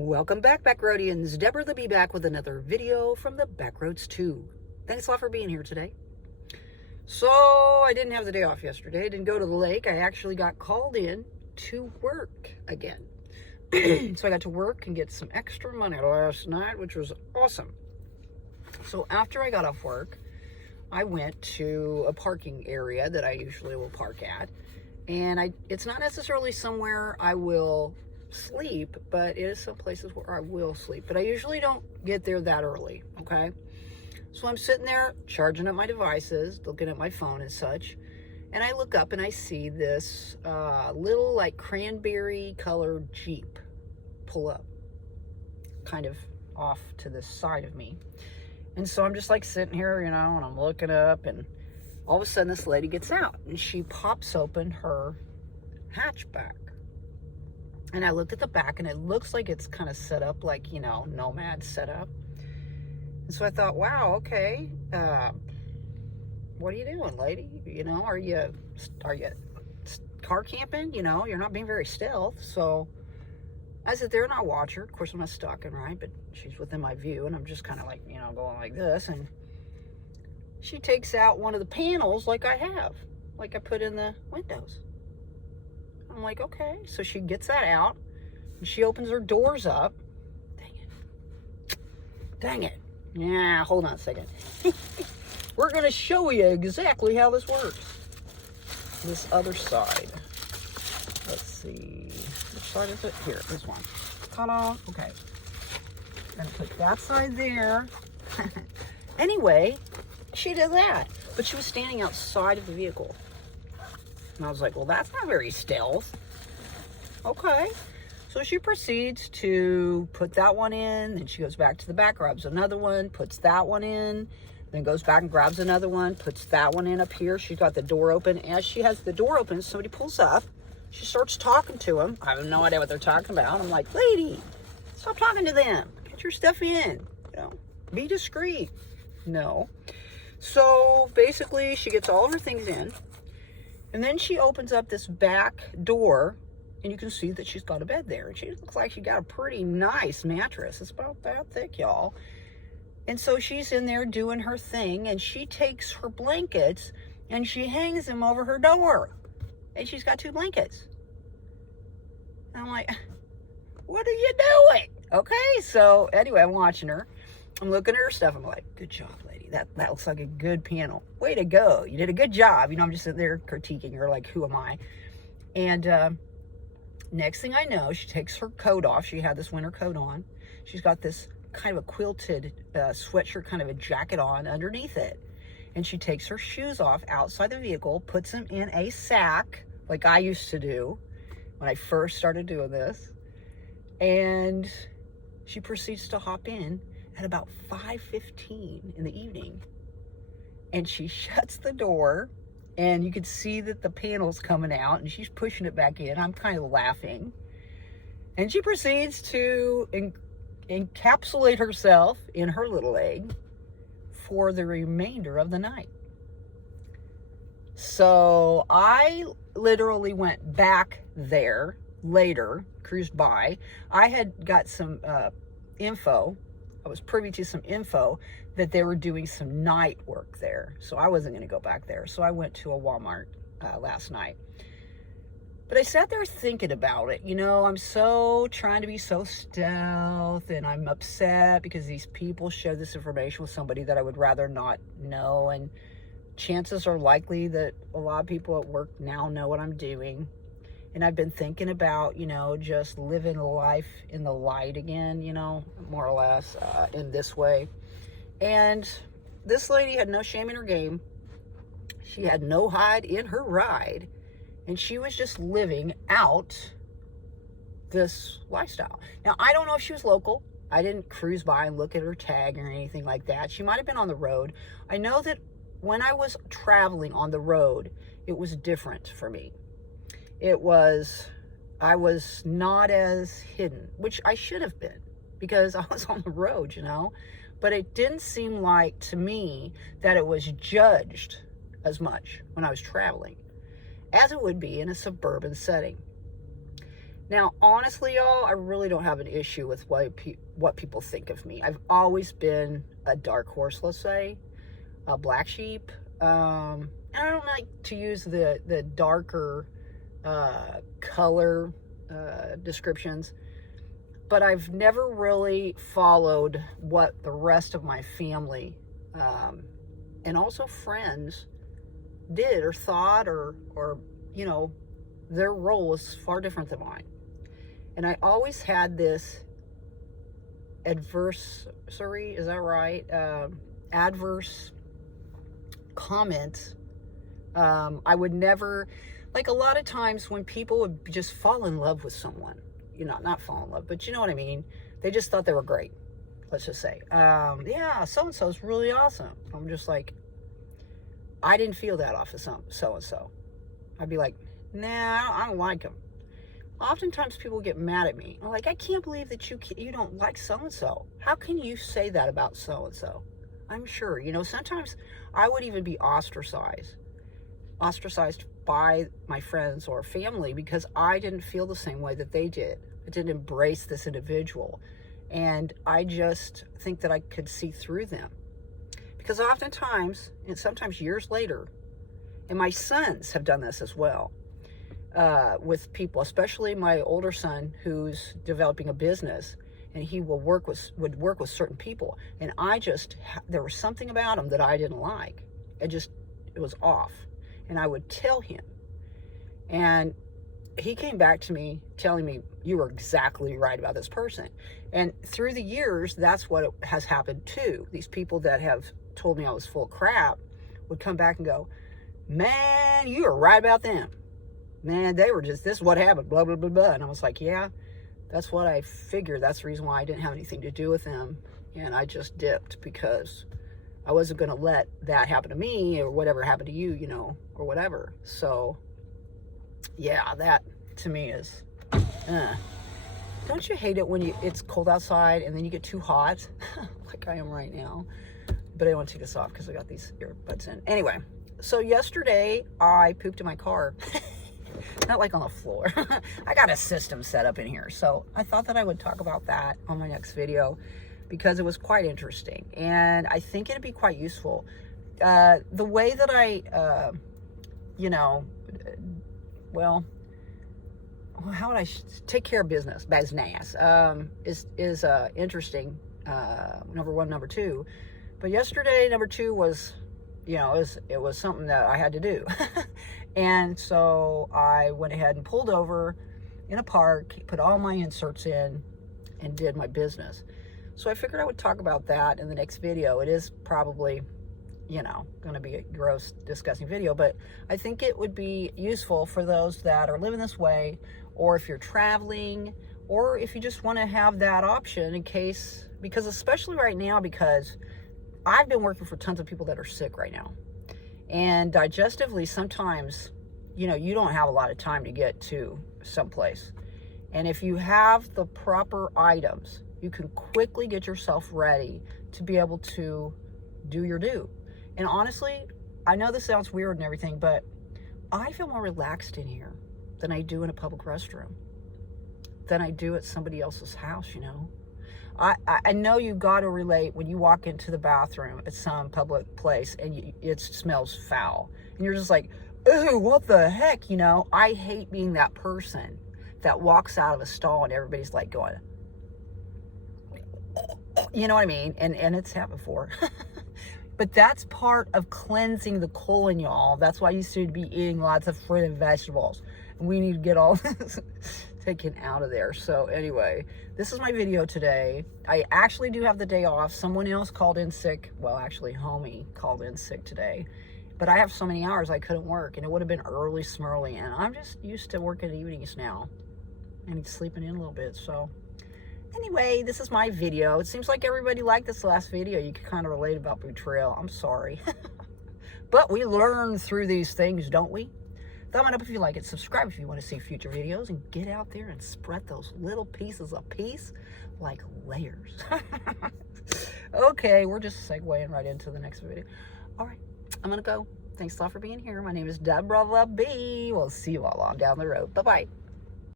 Welcome back, Backroadians. Deborah Libby back with another video from the Backroads 2. Thanks a lot for being here today. So, I didn't have the day off yesterday. I didn't go to the lake. I actually got called in to work again. So I got to work and get some extra money last night, which was awesome. So after I got off work, I went to a parking area that I usually will park at. And it's not necessarily somewhere I will sleep, but it is some places where I will sleep. But I usually don't get there that early, okay? So I'm sitting there charging up my devices, looking at my phone and such, and I look up and I see this little like cranberry colored Jeep pull up kind of off to the side of me. And so I'm just like sitting here, and I'm looking up, and all of a sudden this lady gets out and she pops open her hatchback. And I look at the back, and it looks like it's kind of set up like, Nomad setup. And so I thought, wow, okay, what are you doing, lady? Are you car camping? You're not being very stealth. So I sit there and I watch her. Of course, I'm not stalking, right? But she's within my view, and I'm just kind of like, going like this. And she takes out one of the panels like I put in the windows. I'm like, okay. So she gets that out, and she opens her doors up. Dang it. Yeah, hold on a second. We're going to show you exactly how this works. This other side. Let's see. Which side is it? Here, this one. Ta-da. Okay. I'm going to put that side there. Anyway, she did that. But she was standing outside of the vehicle. And I was like, well, that's not very stealth. Okay. So she proceeds to put that one in. Then she goes back to the back, grabs another one, puts that one in. Then goes back and grabs another one, puts that one in up here. She's got the door open. As she has the door open, somebody pulls up. She starts talking to them. I have no idea what they're talking about. I'm like, lady, stop talking to them. Get your stuff in. Be discreet. No. So basically, she gets all of her things in. And then she opens up this back door, and you can see that she's got a bed there. And she looks like she got a pretty nice mattress. It's about that thick, y'all. And so she's in there doing her thing, and she takes her blankets, and she hangs them over her door. And she's got 2 blankets. And I'm like, what are you doing? Okay, so anyway, I'm watching her. I'm looking at her stuff. I'm like, good job, lady. That looks like a good panel. Way to go. You did a good job. I'm just sitting there critiquing her like, who am I? And next thing I know, she takes her coat off. She had this winter coat on. She's got this kind of a quilted sweatshirt, kind of a jacket on underneath it. And she takes her shoes off outside the vehicle, puts them in a sack like I used to do when I first started doing this. And she proceeds to hop in at about 5:15 in the evening. And she shuts the door, and you can see that the panel's coming out, and she's pushing it back in. I'm kind of laughing. And she proceeds to encapsulate herself in her little egg for the remainder of the night. So I literally went back there later, cruised by. I had got some info. I was privy to some info that they were doing some night work there. So I wasn't going to go back there. So I went to a Walmart last night. But I sat there thinking about it. I'm so trying to be so stealth, and I'm upset because these people share this information with somebody that I would rather not know. And chances are likely that a lot of people at work now know what I'm doing. And I've been thinking about, just living life in the light again, more or less in this way. And this lady had no shame in her game. She had no hide in her ride. And she was just living out this lifestyle. Now, I don't know if she was local. I didn't cruise by and look at her tag or anything like that. She might have been on the road. I know that when I was traveling on the road, it was different for me. I was not as hidden, which I should have been because I was on the road, but it didn't seem like to me that it was judged as much when I was traveling as it would be in a suburban setting. Now, honestly, y'all, I really don't have an issue with what people think of me. I've always been a dark horse, let's say, a black sheep. And I don't like to use the darker color descriptions, but I've never really followed what the rest of my family and also friends did or thought, or you know, their role was far different than mine. And I always had this adversary, is that right? Adverse comments. I would never, like a lot of times when people would just fall in love with someone, you know, not fall in love, but you know what I mean? They just thought they were great. Let's just say, yeah, so-and-so's really awesome. I'm just like, I didn't feel that off of so-and-so. I'd be like, nah, I don't like him. Oftentimes people get mad at me. I'm like, I can't believe that you don't like so-and-so. How can you say that about so-and-so? I'm sure, you know, sometimes I would even be ostracized by my friends or family because I didn't feel the same way that they did. I didn't embrace this individual. And I just think that I could see through them. Because oftentimes, and sometimes years later, and my sons have done this as well, with people, especially my older son who's developing a business, and he would work with certain people, and there was something about him that I didn't like. It was off, and I would tell him, and he came back to me telling me, you were exactly right about this person. And through the years, that's what has happened too. These people that have told me I was full of crap would come back and go, man, you were right about them. Man, they were just, this is what happened, blah, blah, blah, blah. And I was like, yeah, that's what I figured. That's the reason why I didn't have anything to do with them. And I just dipped because I wasn't going to let that happen to me or whatever happened to you, you know, or whatever. So, yeah, that to me is, don't you hate it when it's cold outside and then you get too hot? Like I am right now. But I don't want to take this off because I got these earbuds in. Anyway, so yesterday I pooped in my car. Not like on the floor. I got a system set up in here. So I thought that I would talk about that on my next video because it was quite interesting. And I think it'd be quite useful. The way that I, you know, well, how would I take care of business is interesting, number one. Number two, but yesterday, number two was, you know, it was something that I had to do. And so I went ahead and pulled over in a park, put all my inserts in, and did my business. So I figured I would talk about that in the next video. It is probably, you know, going to be a gross, disgusting video, but I think it would be useful for those that are living this way, or if you're traveling, or if you just want to have that option in case, because especially right now, because I've been working for tons of people that are sick right now. And digestively, sometimes, you know, you don't have a lot of time to get to someplace. And if you have the proper items, you can quickly get yourself ready to be able to do your due. And honestly, I know this sounds weird and everything, but I feel more relaxed in here than I do in a public restroom, than I do at somebody else's house, you know. I know you got to relate when you walk into the bathroom at some public place and it smells foul. And you're just like, ooh, what the heck, you know? I hate being that person that walks out of a stall and everybody's like going, you know what I mean? And it's happened before. But that's part of cleansing the colon, y'all. That's why you should be eating lots of fruit and vegetables. And we need to get all this taken out of there. So anyway, this is my video today. I actually do have the day off. Someone else called in sick. Well, actually, homie called in sick today. But I have so many hours I couldn't work. And it would have been early, smurly. And I'm just used to working evenings now. And sleeping in a little bit, so... Anyway, this is my video. It seems like everybody liked this last video. You could kind of relate about betrayal. I'm sorry. But we learn through these things, don't we? Thumb it up if you like it. Subscribe if you want to see future videos. And get out there and spread those little pieces of peace like layers. Okay, we're just segueing right into the next video. All right, I'm going to go. Thanks a lot for being here. My name is Deborah B. We'll see you all on down the road. Bye-bye.